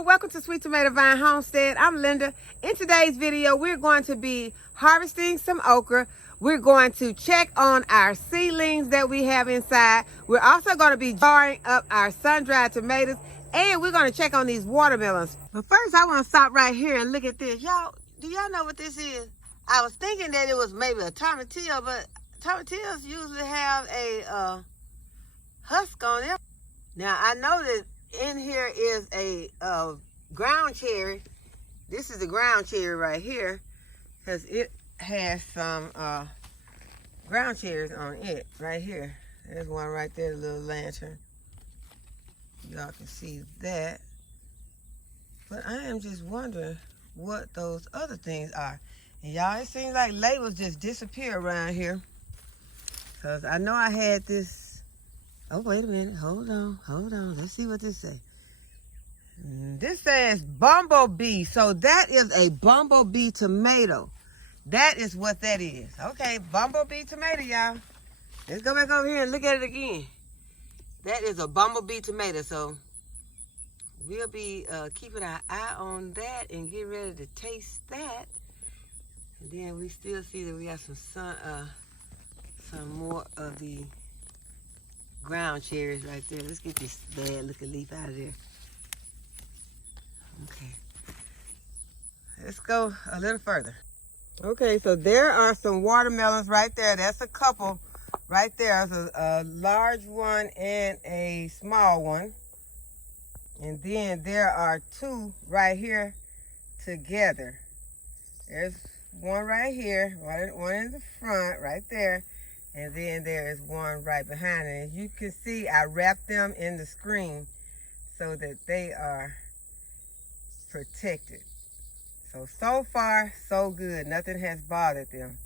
Hello, welcome to Sweet Tomato Vine Homestead. I'm Linda. In today's video, we're going to be harvesting some okra. We're going to check on our seedlings that we have inside. We're also going to be jarring up our sun-dried tomatoes, and we're going to check on these watermelons. But first, I want to stop right here and look at this. Y'all, do y'all know what this is? I was thinking that it was maybe a tomatillo, but tomatillos usually have a husk on them. Now, I know that in here is a ground cherry. This is a ground cherry right here because it has some ground cherries on it right here. There's one right there, the little lantern. Y'all can see that. But I am just wondering what those other things are. And y'all, it seems like labels just disappear around here. Because I know I had this. Oh, wait a minute. Hold on. Let's see what this says. This says bumblebee. So that is a bumblebee tomato. That is what that is. Okay, bumblebee tomato, y'all. Let's go back over here and look at it again. That is a bumblebee tomato. So we'll be keeping our eye on that and get ready to taste that. And then we still see that we got some more of the ground cherries right there. Let's get this bad looking leaf out of there. Okay. Let's go a little further. Okay, so there are some watermelons right there. That's a couple right there. There's a large one and a small one. And then there are two right here together. There's one right here, one in the front right there. And then there is one right behind it. And you can see I wrapped them in the screen so that they are protected. So far, so good. Nothing has bothered them.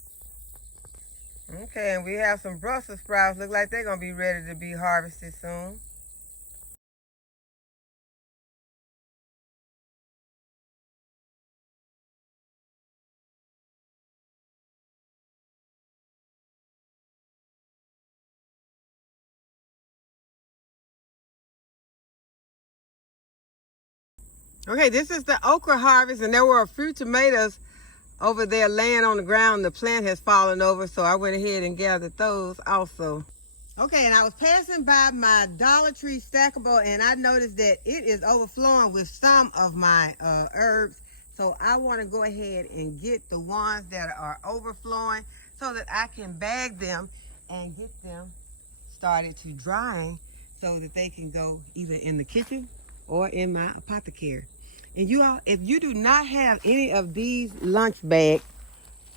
Okay, and we have some Brussels sprouts. Look like they're going to be ready to be harvested soon. Okay, this is the okra harvest, and there were a few tomatoes over there laying on the ground. The plant has fallen over, so I went ahead and gathered those also. Okay, and I was passing by my Dollar Tree stackable, and I noticed that it is overflowing with some of my herbs. So I want to go ahead and get the ones that are overflowing so that I can bag them and get them started to drying so that they can go either in the kitchen or in my apothecary. And you all, if you do not have any of these lunch bags,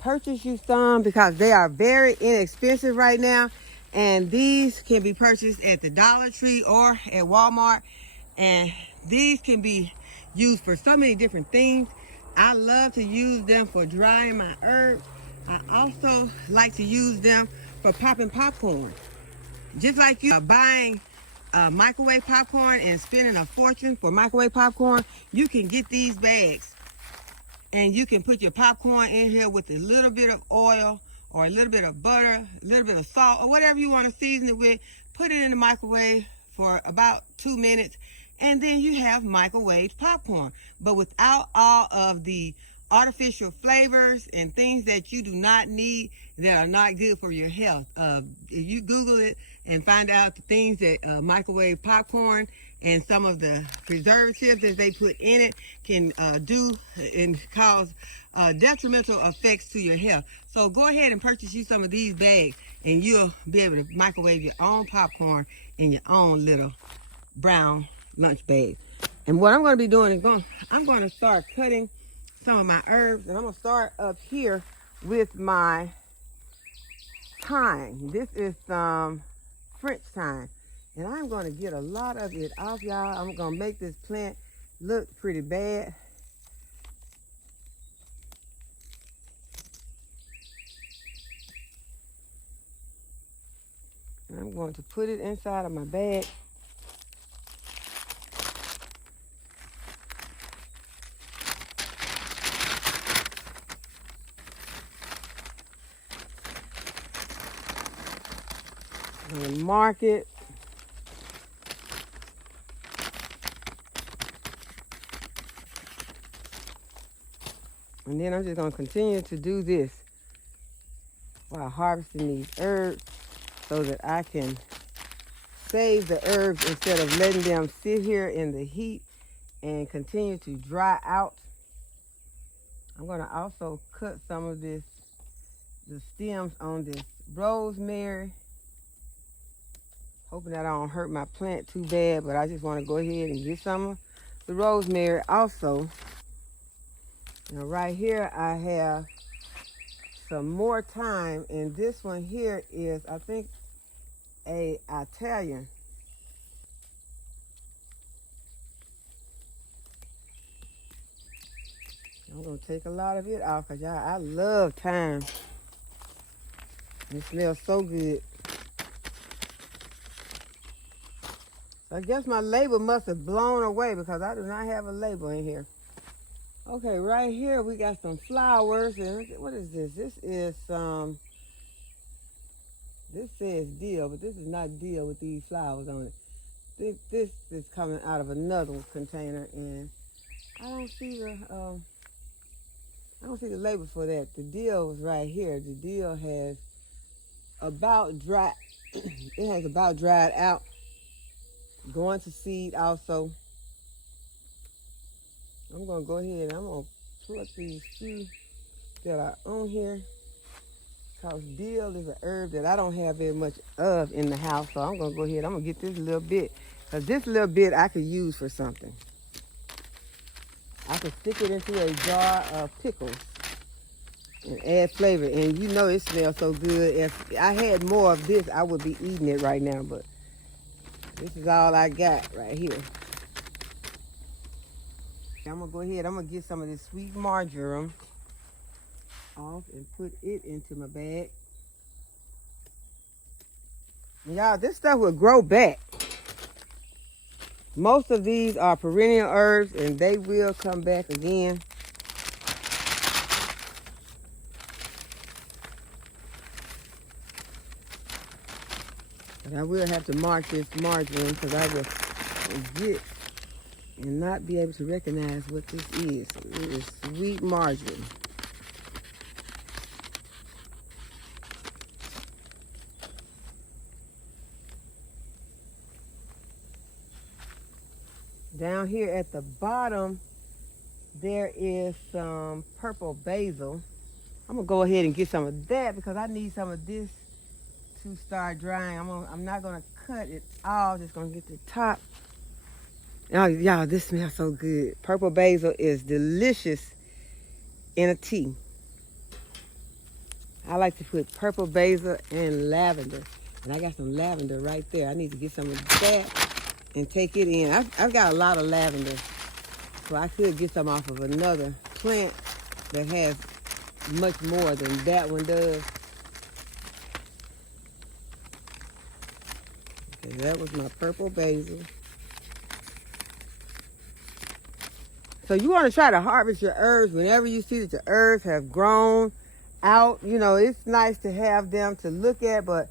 purchase you some because they are very inexpensive right now. And these can be purchased at the Dollar Tree or at Walmart. And these can be used for so many different things. I love to use them for drying my herbs. I also like to use them for popping popcorn. Just like you are buying microwave popcorn and spending a fortune for microwave popcorn, you can get these bags and you can put your popcorn in here with a little bit of oil or a little bit of butter, a little bit of salt, or whatever you want to season it with. Put it in the microwave for about 2 minutes, and then you have microwave popcorn, but without all of the artificial flavors and things that you do not need that are not good for your health. If you Google it and find out the things that microwave popcorn and some of the preservatives that they put in it can do and cause detrimental effects to your health. So go ahead and purchase you some of these bags, and you'll be able to microwave your own popcorn in your own little brown lunch bag. And what I'm going to be doing is I'm going to start cutting some of my herbs, and I'm going to start up here with my thyme. This is some French thyme, and I'm going to get a lot of it off, y'all. I'm going to make this plant look pretty bad. And I'm going to put it inside of my bag. I'm going to mark it. And then I'm just gonna continue to do this while harvesting these herbs so that I can save the herbs instead of letting them sit here in the heat and continue to dry out. I'm gonna also cut some of the stems on this rosemary, hoping that I don't hurt my plant too bad, but I just want to go ahead and get some of the rosemary also. Now right here I have some more thyme, and this one here is, I think, a Italian. I'm gonna take a lot of it off because y'all, I love thyme. It smells so good. I guess my label must have blown away because I do not have a label in here. Okay, right here we got some flowers, and what is this? This is this says deal, but this is not deal with these flowers on it. This is coming out of another container, and I don't see the label for that. The deal was right here. The deal has about dry. It has about dried out. Going to seed also. I'm gonna go ahead and I'm gonna pluck these few that are on here, because dill is an herb that I don't have very much of in the house. So I'm gonna go ahead. I'm gonna get this little bit, because this little bit I could use for something. I could stick it into a jar of pickles and add flavor. And you know it smells so good. If I had more of this, I would be eating it right now. But this is all I got right here. I'm gonna go ahead. I'm gonna get some of this sweet marjoram off and put it into my bag. Y'all, this stuff will grow back. Most of these are perennial herbs, and they will come back again. But I will have to mark this marjoram because I will forget and not be able to recognize what this is. It is sweet marjoram. Down here at the bottom, there is some purple basil. I'm gonna go ahead and get some of that because I need some of this to start drying. I'm not gonna cut it all, just gonna get the top. Oh, y'all, this smells so good. Purple basil is delicious in a tea. I like to put purple basil and lavender. And I got some lavender right there. I need to get some of that and take it in. I've got a lot of lavender, so I could get some off of another plant that has much more than that one does. Okay, that was my purple basil. So you want to try to harvest your herbs whenever you see that your herbs have grown out. You know, it's nice to have them to look at, but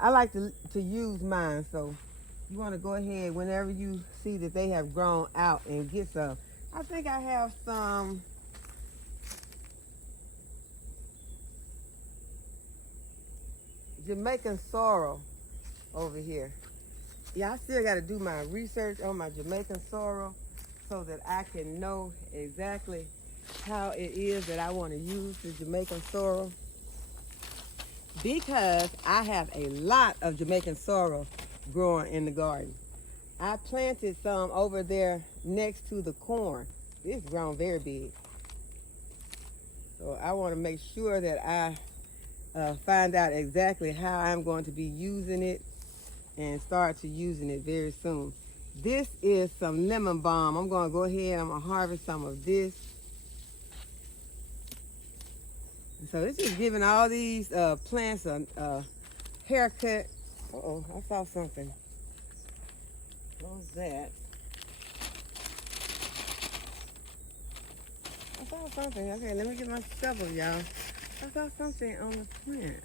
I like to use mine. So you want to go ahead whenever you see that they have grown out and get some. I think I have some Jamaican sorrel over here. Yeah, I still got to do my research on my Jamaican sorrel so that I can know exactly how it is that I want to use the Jamaican sorrel, because I have a lot of Jamaican sorrel growing in the garden. I planted some over there next to the corn. It's grown very big. So I want to make sure that I find out exactly how I'm going to be using it and start to using it very soon. This is some lemon balm. I'm going to go ahead, I'm going to harvest some of this. And so it's just giving all these plants a haircut. Uh-oh, I saw something. What was that? I saw something. Okay, let me get my shovel, y'all. I saw something on the plant.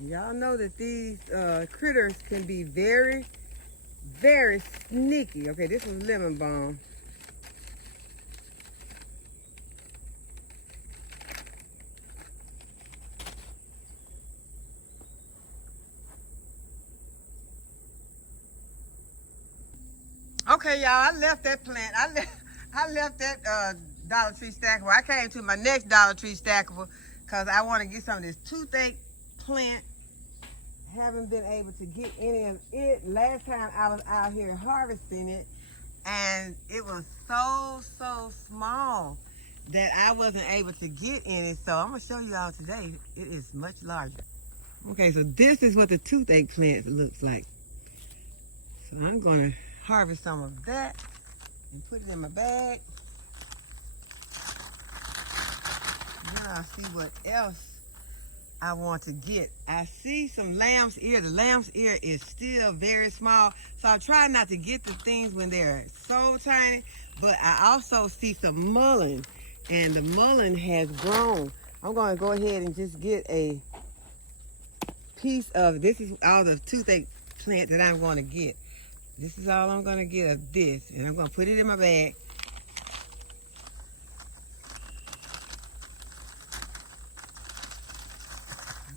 Y'all know that these critters can be very, very sneaky. Okay, this is lemon balm. Okay, y'all, I left that plant. I left that Dollar Tree stackable. I came to my next Dollar Tree stackable because I want to get some of this toothache plant. Haven't been able to get any of it. Last time I was out here harvesting it, and it was so small that I wasn't able to get any. So I'm gonna show you all today. It is much larger. Okay, so this is what the toothache plant looks like. So I'm gonna harvest some of that and put it in my bag. Now I'll see what else I want to get. I see some lamb's ear. The lamb's ear is still very small, so I try not to get the things when they're so tiny, but I also see some mullein, and the mullein has grown. I'm going to go ahead and just get a piece of, this is all the toothache plant that I'm going to get. This is all I'm going to get of this, and I'm going to put it in my bag.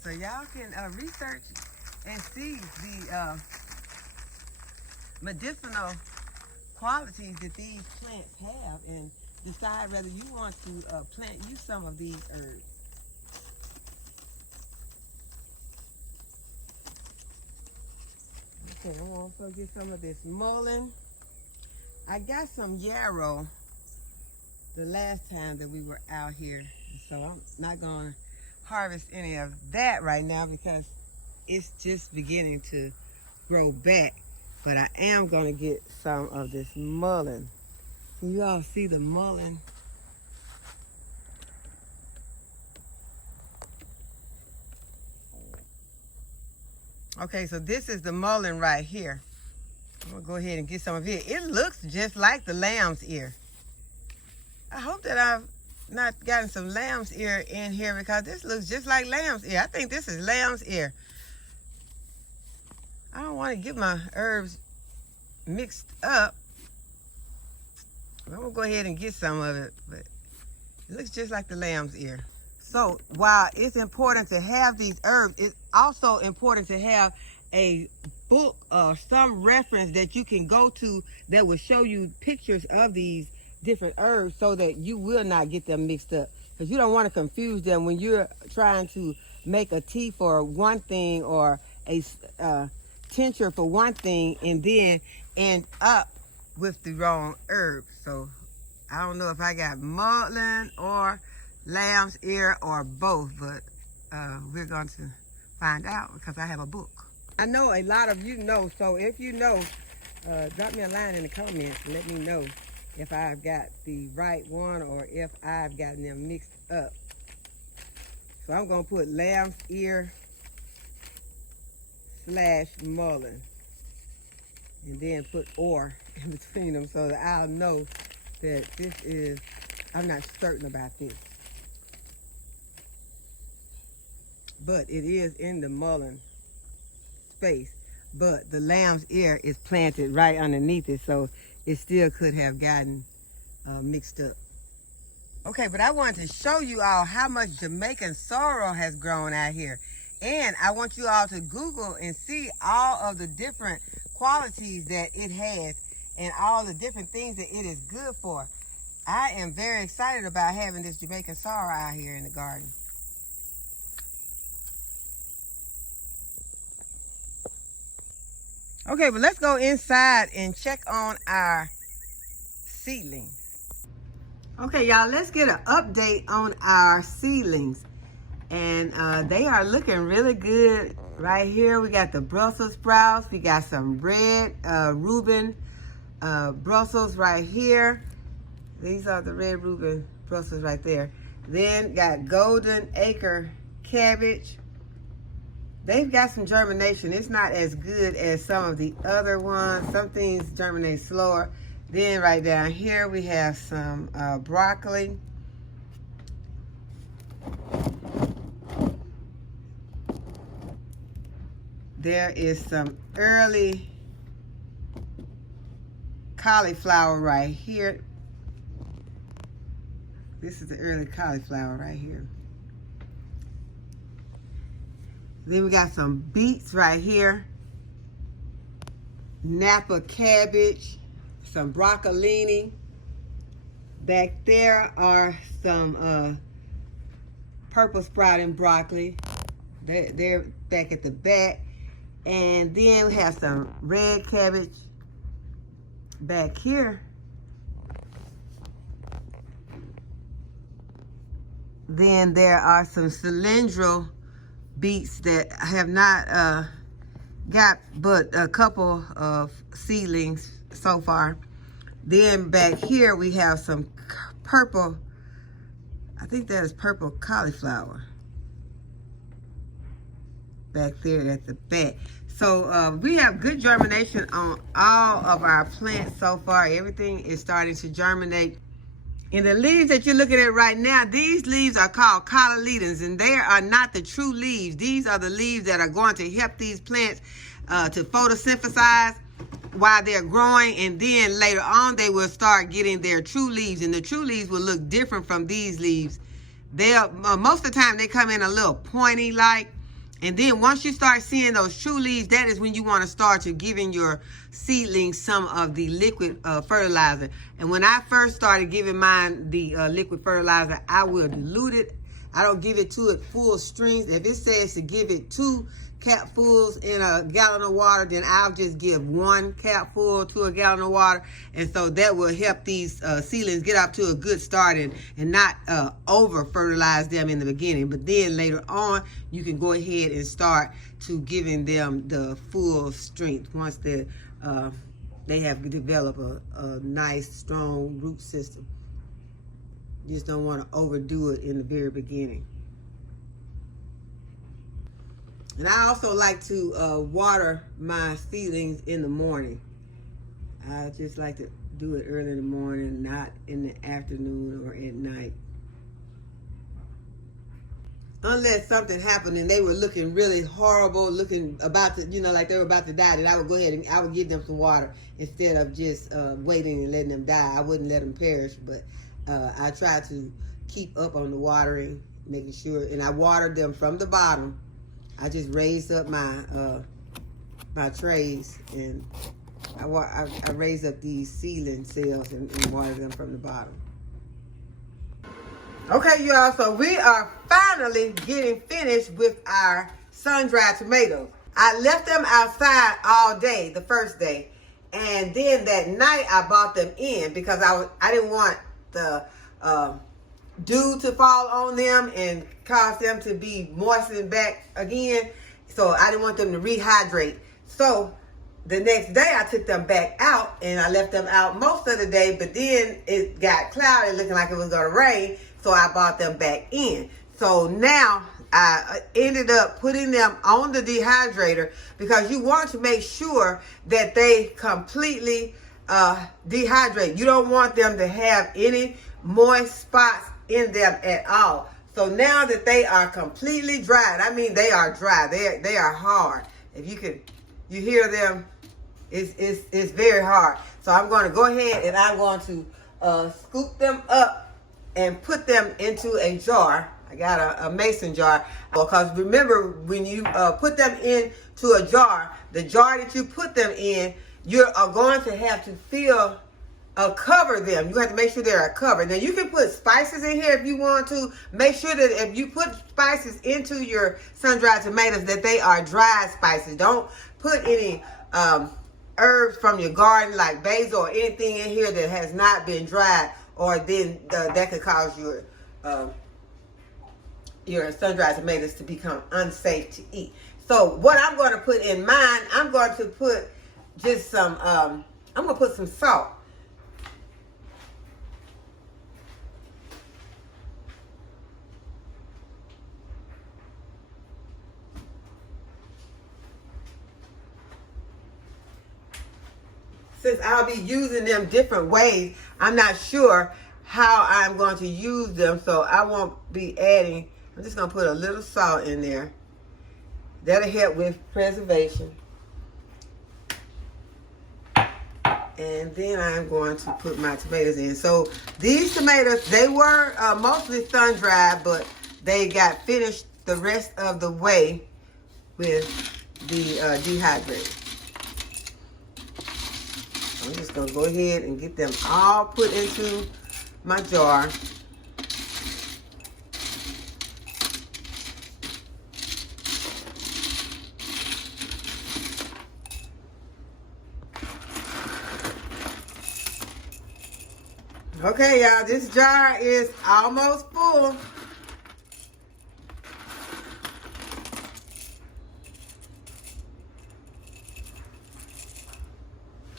So y'all can research and see the medicinal qualities that these plants have and decide whether you want to plant you some of these herbs. Okay, I'm going to also get some of this mullein. I got some yarrow the last time that we were out here, so I'm not going to harvest any of that right now because it's just beginning to grow back. But I am going to get some of this mullein. Can you all see the mullein? Okay, so this is the mullein right here. I'm going to go ahead and get some of it. It looks just like the lamb's ear. I hope that I've not gotten some lamb's ear in here because this looks just like lamb's ear. I think this is lamb's ear. I don't want to get my herbs mixed up. I'm going to go ahead and get some of it, but it looks just like the lamb's ear. So while it's important to have these herbs, it's also important to have a book or some reference that you can go to that will show you pictures of these different herbs so that you will not get them mixed up, because you don't want to confuse them when you're trying to make a tea for one thing or a tincture for one thing and then end up with the wrong herb. So I don't know if I got mullein or lamb's ear or both, but we're going to find out because I have a book. I know a lot of you know, so if you know, drop me a line in the comments and let me know if I've got the right one or if I've gotten them mixed up. So I'm going to put lamb's ear / mullein and then put or in between them so that I'll know that this is, I'm not certain about this. But it is in the mullein space, but the lamb's ear is planted right underneath it, so it still could have gotten mixed up. Okay, but I wanted to show you all how much Jamaican sorrel has grown out here. And I want you all to Google and see all of the different qualities that it has and all the different things that it is good for. I am very excited about having this Jamaican sorrel out here in the garden. Okay, but let's go inside and check on our seedlings. Okay, y'all, let's get an update on our seedlings. And they are looking really good right here. We got the Brussels sprouts. We got some red Reuben Brussels right here. These are the red Reuben Brussels right there. Then got golden acre cabbage. They've got some germination. It's not as good as some of the other ones. Some things germinate slower. Then right down here we have some broccoli. There is some early cauliflower right here. This is the early cauliflower right here. Then we got some beets right here. Napa cabbage, some broccolini. Back there are some purple sprouting broccoli. They're back at the back. And then we have some red cabbage back here. Then there are some cylindrical beets that have not got but a couple of seedlings so far. Then back here we have some purple, I think that is purple cauliflower back there at the back. So we have good germination on all of our plants so far. Everything is starting to germinate. And the leaves that you're looking at right now, these leaves are called cotyledons, and they are not the true leaves. These are the leaves that are going to help these plants to photosynthesize while they're growing, and then later on they will start getting their true leaves, and the true leaves will look different from these leaves. They'll most of the time they come in a little pointy like. And then once you start seeing those true leaves, that is when you want to start to giving your seedlings some of the liquid fertilizer. And when I first started giving mine the liquid fertilizer, I will dilute it. I don't give it to it full strength. If it says to give it 2 capfuls in a gallon of water, then I'll just give 1 capful to a gallon of water. And so that will help these seedlings get up to a good start and not over fertilize them in the beginning. But then later on, you can go ahead and start to giving them the full strength once they have developed a nice, strong root system. You just don't want to overdo it in the very beginning. And I also like to water my seedlings in the morning. I just like to do it early in the morning, not in the afternoon or at night. Unless something happened and they were looking really horrible, looking about to, like they were about to die, then I would go ahead and I would give them some water instead of just waiting and letting them die. I wouldn't let them perish, but I try to keep up on the watering, making sure, and I watered them from the bottom. I just raised up my my trays, and I raised up these seedling cells and watered them from the bottom. Okay, y'all, so we are finally getting finished with our sun-dried tomatoes. I left them outside all day, the first day, and then that night I brought them in because I didn't want the dew to fall on them and cause them to be moistened back again. So I didn't want them to rehydrate. So the next day I took them back out and I left them out most of the day, but then it got cloudy, looking like it was going to rain. So I brought them back in. So now I ended up putting them on the dehydrator because you want to make sure that they completely dehydrate. You don't want them to have any moist spots in them at all. So now that they are completely dried, I mean they are dry, they are hard. If you hear them, it's very hard. So I'm going to go ahead and I'm going to scoop them up and put them into a jar. I got a mason jar, because remember when you put them into a jar, the jar that you put them in, you are going to have to fill cover them. You have to make sure they're covered. Now you can put spices in here if you want to. Make sure that if you put spices into your sun-dried tomatoes that they are dried spices. Don't put any herbs from your garden like basil or anything in here that has not been dried, or then that could cause your sun-dried tomatoes to become unsafe to eat. So what I'm going to put in mine, I'm going to put just some, I'm going to put some salt. Since I'll be using them different ways, I'm not sure how I'm going to use them, so I won't be adding. I'm just going to put a little salt in there. That'll help with preservation. And then I'm going to put my tomatoes in. So these tomatoes, they were mostly sun-dried, but they got finished the rest of the way with the dehydrated. I'm just going to go ahead and get them all put into my jar. Okay, y'all, this jar is almost full.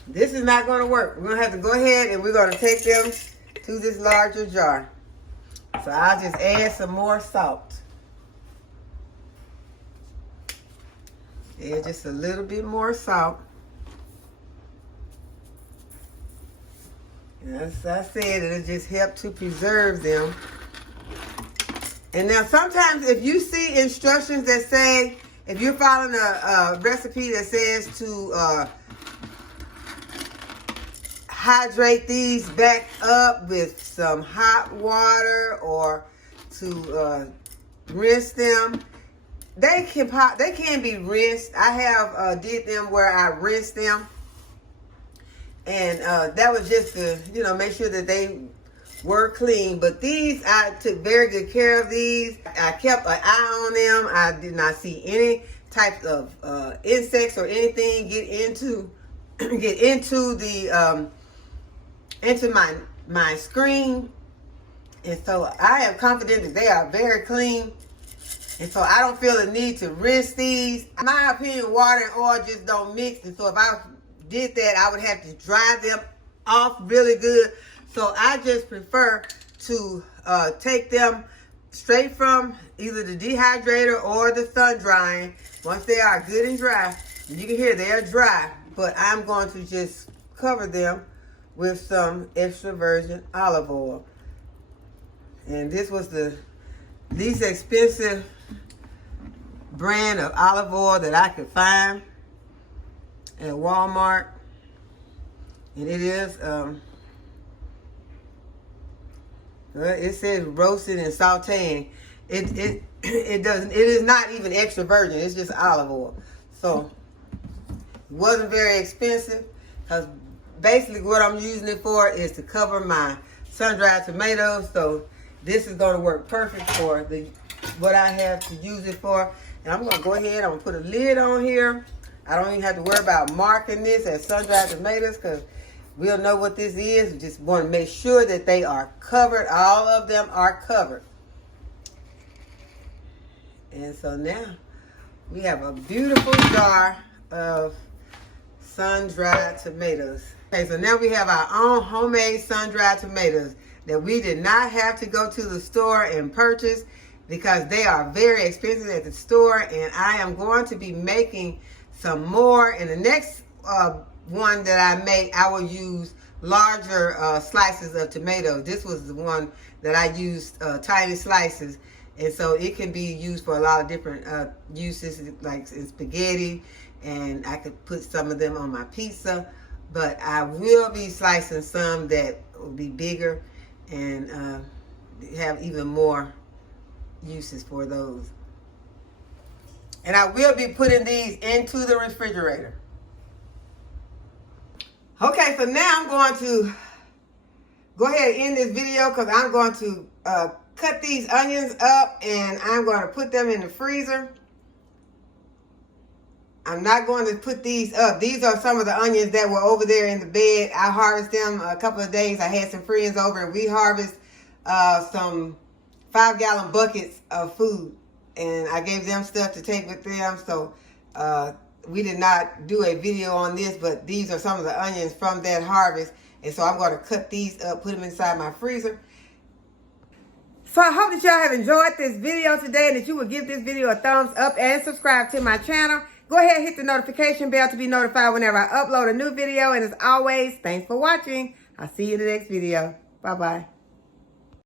This is not going to work. We're going to have to go ahead and we're going to take them to this larger jar. So I'll just add some more salt. Add just a little bit more salt. As I said, it'll just help to preserve them. And now sometimes if you see instructions that say, if you're following a recipe that says to hydrate these back up with some hot water or to rinse them, they can be rinsed. I have did them where I rinsed them. And that was just to, make sure that they were clean. But these, I took very good care of these. I kept an eye on them. I did not see any type of insects or anything get into the into my screen. And so I am confident that they are very clean. And so I don't feel the need to rinse these. In my opinion, water and oil just don't mix. And so if I did that, I would have to dry them off really good. So I just prefer to take them straight from either the dehydrator or the sun drying. Once they are good and dry, you can hear they are dry, but I'm going to just cover them with some extra virgin olive oil. And this was the least expensive brand of olive oil that I could find at Walmart, and it is it says roasted and sauteing. It is not even extra virgin. It's just olive oil. So it wasn't very expensive, because basically what I'm using it for is to cover my sun-dried tomatoes. So this is going to work perfect for what I have to use it for. And I'm going to go ahead, I'm going to put a lid on here. I don't even have to worry about marking this as sun-dried tomatoes, because we'll know what this is. We just want to make sure that they are covered. All of them are covered. And so now we have a beautiful jar of sun-dried tomatoes. Okay, so now we have our own homemade sun-dried tomatoes that we did not have to go to the store and purchase, because they are very expensive at the store. And I am going to be making some more. In the next one that I make, I will use larger slices of tomatoes. This was the one that I used tiny slices, and so it can be used for a lot of different uses, like in spaghetti, and I could put some of them on my pizza. But I will be slicing some that will be bigger and have even more uses for those. And I will be putting these into the refrigerator. Okay, so now I'm going to go ahead and end this video, because I'm going to cut these onions up and I'm going to put them in the freezer. I'm not going to put these up. These are some of the onions that were over there in the bed. I harvested them a couple of days. I had some friends over and we harvest some 5-gallon buckets of food. And I gave them stuff to take with them. So we did not do a video on this, but these are some of the onions from that harvest. And so I'm going to cut these up, put them inside my freezer. So I hope that y'all have enjoyed this video today, and that you will give this video a thumbs up and subscribe to my channel. Go ahead and hit the notification bell to be notified whenever I upload a new video. And as always, thanks for watching. I'll see you in the next video. Bye-bye.